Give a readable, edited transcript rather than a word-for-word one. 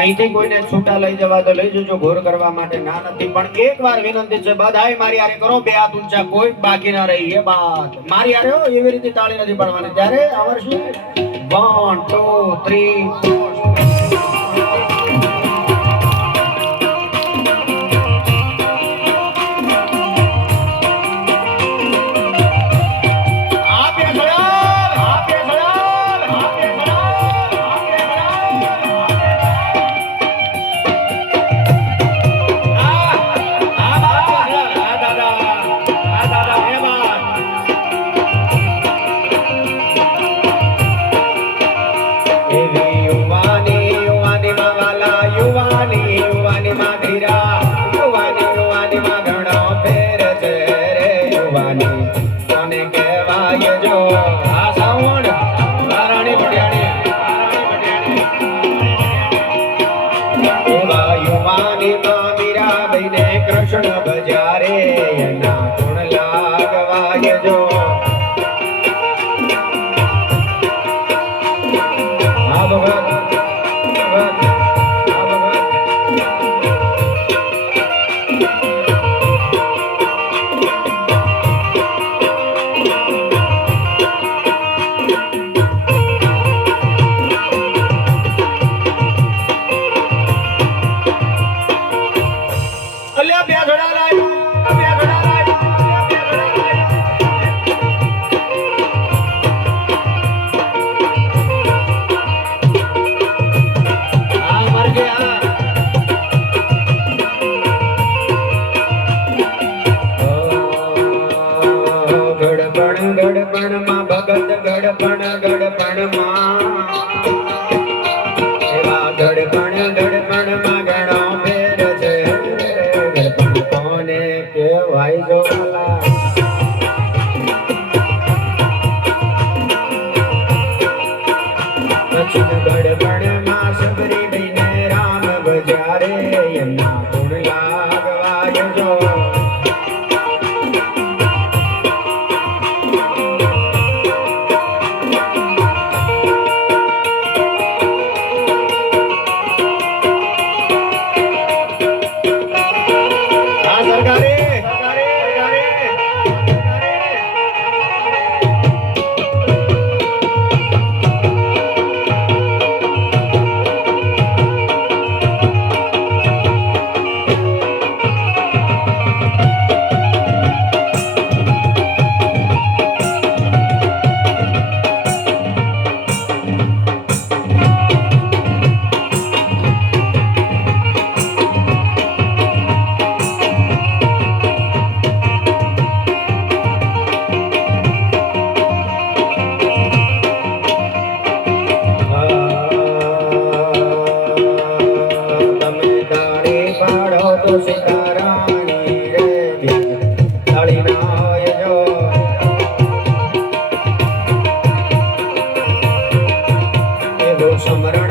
અહીંથી કોઈને છૂટા લઈ જવા તો લઈ જજો, ઘોર કરવા માટે ના નથી, પણ એકવાર વિનંતી છે બધાય મારી હારે કરો, બે હાથ ઊંચા, કોઈ બાકી ના રહી. એ બાત મારી હારે હો, એવી રીતે તાળી નથી પાડવાની. ત્યારે આવડશું 1 2 3 4 કૃષ્ણ બજારે એના ગુણ લાગવાય જો. હા ભગવાન ગડપણ માં ભગત ગડપણ માં એવા ગડપણ માં ઘણો ફેર છે. ગડપણ કોને કહેવાય જો ગડપણ માં સબરી બઈને રામ બજારે એમના ગુણ લાગવાય જો. સમરણ